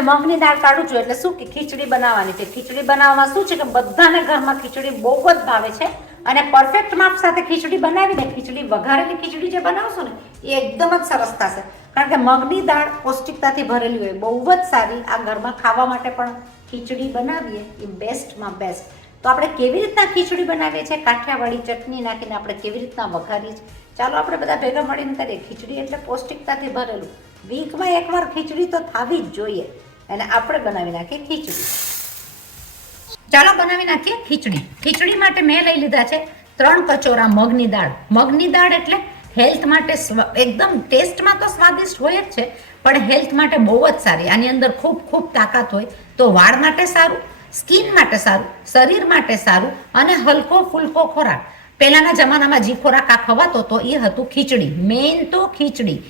આજે મગની દાળ કાઢું છું એટલે શું કે ખીચડી બનાવવાની છે. ખીચડી બનાવવામાં શું છે કે બધાને ઘરમાં ખીચડી બહુ જ ભાવે છે અને પરફેક્ટ માપ સાથે ખીચડી બનાવીને ખીચડી વઘારેલી ખીચડી જે બનાવશો ને એ એકદમ જ સરસ થશે. કારણ કે મગની દાળ પૌષ્ટિકતાથી ભરેલી હોય, બહુ જ સારી. આ ઘરમાં ખાવા માટે પણ ખીચડી બનાવીએ એ બેસ્ટમાં બેસ્ટ. તો આપણે કેવી રીતના ખીચડી બનાવીએ છીએ, કાઠિયાવાડી ચટણી નાખીને આપણે કેવી રીતના વઘારીએ છીએ, ચાલો આપણે બધા ભેગા મળીને કરીએ. ખીચડી એટલે પૌષ્ટિકતાથી ભરેલું. વીકમાં એકવાર ખીચડી તો થવી જ જોઈએ અને આપણે બનાવી નાખીએ ખીચડી. ચાલો બનાવી નાખીએ ખીચડી. ખીચડી માટે મેં લઈ લીધા છે 3 કચોરા મગની દાળ. મગની દાળ એટલે હેલ્થ માટે એકદમ ટેસ્ટમાં તો સ્વાદિષ્ટ હોય જ છે, પણ હેલ્થ માટે બહુ જ સારી. આની અંદર ખૂબ તાકાત હોય, તો વાળ માટે સારું, સ્કિન માટે સારું, શરીર માટે સારું અને હલકો ફૂલકો ખોરાક. પહેલાના જમાનામાં જે ખોરાક આ ખવાતો તો એ હતું ખીચડી. મેઇન તો ખીચડી.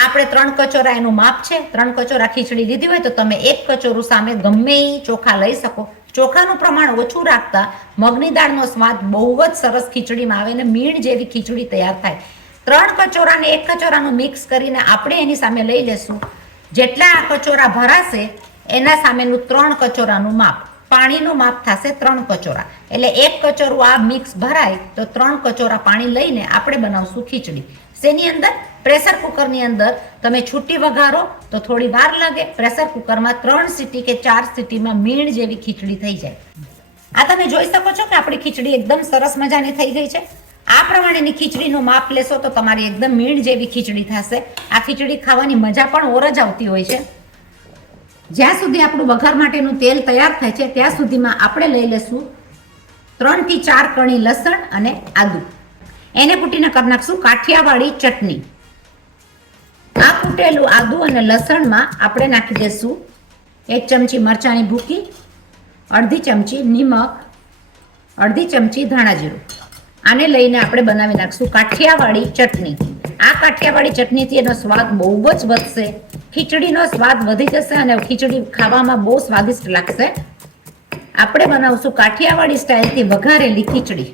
આપણે 3 કચોરા એનું માપ છે. 3 કચોરા ખીચડી લીધી હોય તો તમે 1 કચોરું સામે ગમે એ ચોખા લઈ શકો. ચોખાનું પ્રમાણ ઓછું રાખતા મગની દાળનો સ્વાદ બહુ જ સરસ ખીચડીમાં આવે અને મીણ જેવી ખીચડી તૈયાર થાય. 3 કચોરાને 1 કચોરાનું મિક્સ કરીને આપણે એની સામે લઈ લેશું. જેટલા આ કચોરા ભરાશે એના સામેનું 3 કચોરાનું માપ. પાણીનું માપ થશે 3 કચોરા. એટલે 1 કચોરું આ મિક્સ ભરાય તો 3 કચોરા પાણી લઈને આપણે બનાવશું ખીચડી. શેની અંદર? પ્રેશર કુકરની અંદર. તમે છૂટી વઘારો તો થોડી વાર લાગે. પ્રેશર કુકરમાં 3 સીટી કે 4 સીટીમાં મીણ જેવી ખીચડી થઈ જાય. આ તમે જોઈ શકો છો કે આપણી ખીચડી એકદમ સરસ મજાની થઈ ગઈ છે. આ પ્રમાણેની ખીચડીનું માપ લેશો તો તમારી એકદમ મીણ જેવી ખીચડી થશે. આ ખીચડી ખાવાની મજા પણ ઓર જ આવતી હોય છે. જ્યાં સુધી આપણું વઘાર માટેનું તેલ તૈયાર થાય છે ત્યાં સુધીમાં આપણે લઈ લેશું 3 થી 4 કણી લસણ અને આદુ. એને કૂટીને કરી નાખશું કાઠિયાવાડી ચટણી. આ કૂટેલું આદુ અને લસણમાં આપણે નાખી દઈશું 1 ચમચી મરચાંની ભૂકી, અડધી ચમચી નિમક, અડધી ચમચી ધાણા જીરું. આને લઈને આપણે બનાવી નાખશું કાઠિયાવાડી ચટણી. આ કાઠિયાવાડી ચટણીથી એનો સ્વાદ બહુ જ વધશે. ખીચડીનો સ્વાદ વધી જશે અને ખીચડી ખાવામાં બહુ સ્વાદિષ્ટ લાગશે. આપણે બનાવશું કાઠિયાવાડી સ્ટાઇલથી વઘારેલી ખીચડી.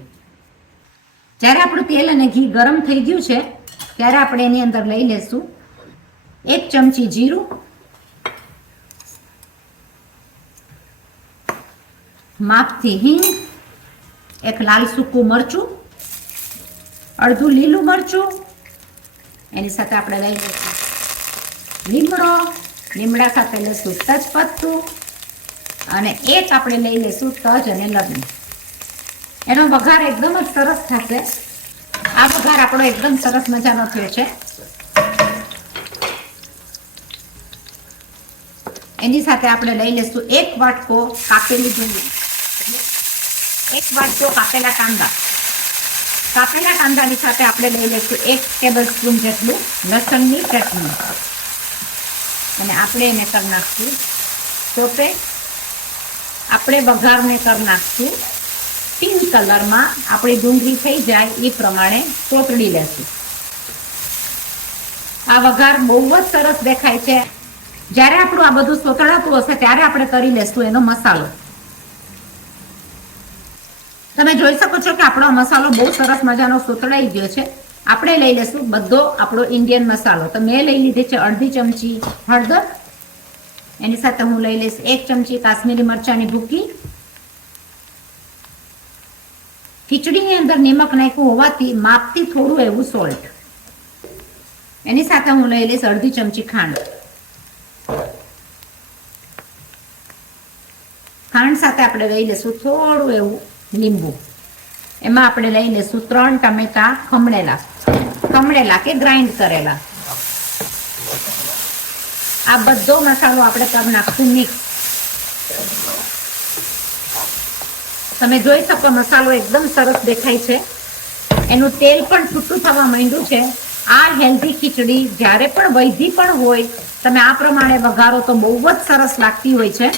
જ્યારે આપણું તેલ અને ઘી ગરમ થઈ ગયું છે ત્યારે આપણે એની અંદર લઈ લેશું 1 ચમચી જીરું, માપથી હિંગ, 1 લાલ સૂકું મરચું, અડધું લીલું મરચું. એની સાથે આપણે લઈ લઈશું લીમડો, લીમડા સાથે લઈશું તજપત્તું અને 1 આપણે લઈ લઈશું તજ અને લવિંગ. એનો વઘાર એકદમ જ સરસ થશે. આ વઘાર આપણો એકદમ સરસ મજાનો થયો છે. એની સાથે આપણે લઈ લઈશું 1 વાટકો કાપેલી ડુંગળી, 1 વાટકો કાપેલા કાંદા. કાપેલા કાંદાની સાથે આપણે લઈ લઈશું 1 ટેબલસ્પૂન જેટલું લસણની ચટણી અને આપણે એને કરી નાખશું ચોપે. આપણે વઘારને કરી નાખશું પિંક કલરમાં. આપણી ડુંગળી થઈ જાય એ પ્રમાણે ચોતડી લેશું. આ વઘાર બહુ જ સરસ દેખાય છે. જ્યારે આપણું આ બધું સોતળાતું હશે ત્યારે આપણે કરી લેશું એનો મસાલો. તમે જોઈ શકો છો કે આપણો મસાલો બહુ સરસ મજાનો સોતળાઈ ગયો છે. આપણે લઈ લેશું બધો આપણો ઇન્ડિયન મસાલો. તો મેં લઈ લીધી છે અડધી ચમચી હળદર. એની સાથે હું લઈ લઈશ 1 ચમચી કાશ્મીરી મરચાંની ભૂકી. ખીચડીની અંદર નિમક નાખ્યું હોવાથી માપથી થોડું એવું સોલ્ટ. એની સાથે હું લઈ લઈશ અડધી ચમચી ખાંડ. ખાંડ સાથે આપણે લઈ લઈશું થોડું એવું લીંબુ. એમાં આપણે લઈ લઈશું 3 ટમેટા ખમણેલા કે ગ્રાઇન્ડ કરેલા. આ બધો મસાલો આપણે કરી નાખશું મિક્સ. તમે જોઈ શકો મસાલો એકદમ સરસ દેખાય છે. એનું તેલ પણ છૂટું થવા માંડ્યું છે. આ હેલ્ધી ખીચડી જ્યારે પણ વૈધી પણ હોય તમે આ પ્રમાણે વઘારો તો બહુ જ સરસ લાગતી હોય છે.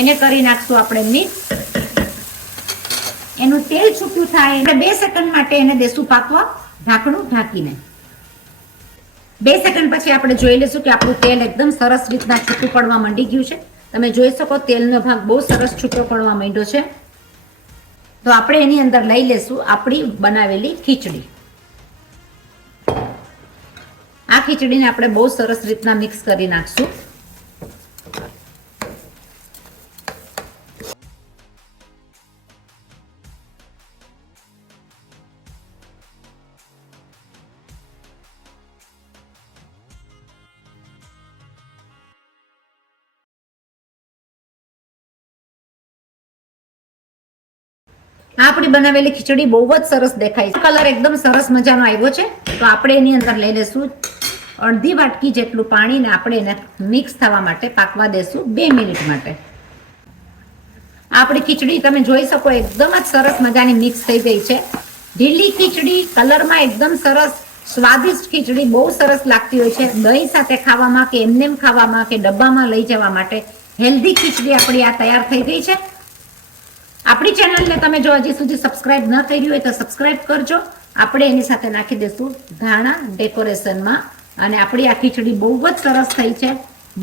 એને કરી નાખશું આપણે મિક્સ. એનું તેલ છૂટું થાય એટલે 2 સેકન્ડ માટે એને દેશું પાકવા ઢાંકણું ઢાંકીને. 2 સેકન્ડ પછી આપણે જોઈ લઈશું કે આપણું તેલ એકદમ સરસ રીતના છૂટું પડવા માંડી ગયું છે. તમે જોઈ શકો તેલનો ભાગ બહુ સરસ છૂટો પડવા માંડ્યો છે. તો આપણે એની અંદર લઈ લેશું આપણી બનાવેલી ખીચડી. આ ખીચડીને આપણે બહુ સરસ રીતના મિક્સ કરી નાખશું. આપણી બનાવેલી ખીચડી બહુ જ સરસ દેખાય છે. કલર એકદમ સરસ મજાનો આવ્યો છે. તો આપણે એની અંદર લઈ લેશું અડધી વાટકી જેટલું પાણી ને આપણે એને મિક્સ થવા માટે પાકવા દેશું 2 મિનિટ માટે. આપણી ખીચડી તમે જોઈ શકો એકદમ જ સરસ મજાની મિક્સ થઈ ગઈ છે. ઢીલી ખીચડી કલરમાં એકદમ સરસ, સ્વાદિષ્ટ ખીચડી બહુ સરસ લાગતી હોય છે. દહીં સાથે ખાવામાં કે એમનેમ ખાવામાં કે ડબ્બામાં લઈ જવા માટે હેલ્ધી ખીચડી આપણી આ તૈયાર થઈ ગઈ છે. આપણી ચેનલને તમે જો હજી સુધી સબસ્ક્રાઇબ ન કરી હોય તો સબસ્ક્રાઇબ કરજો. આપણે એની સાથે નાખી દઈશું ધાણા ડેકોરેશનમાં. અને આપણી આ ખીચડી બહુ જ સરસ થઈ છે.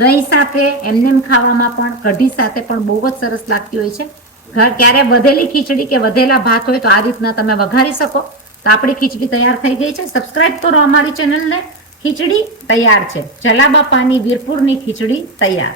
દહીં સાથે એમનેમ ખાવામાં પણ, કઢી સાથે પણ બહુ જ સરસ લાગતી હોય છે. ક્યારે વધેલી ખીચડી કે વધેલા ભાત હોય તો આ રીતના તમે વઘારી શકો. તો આપણી ખીચડી તૈયાર થઈ ગઈ છે. સબસ્ક્રાઇબ કરો અમારી ચેનલને. ખીચડી તૈયાર છે. જલા બાપાની વીરપુરની ખીચડી તૈયાર.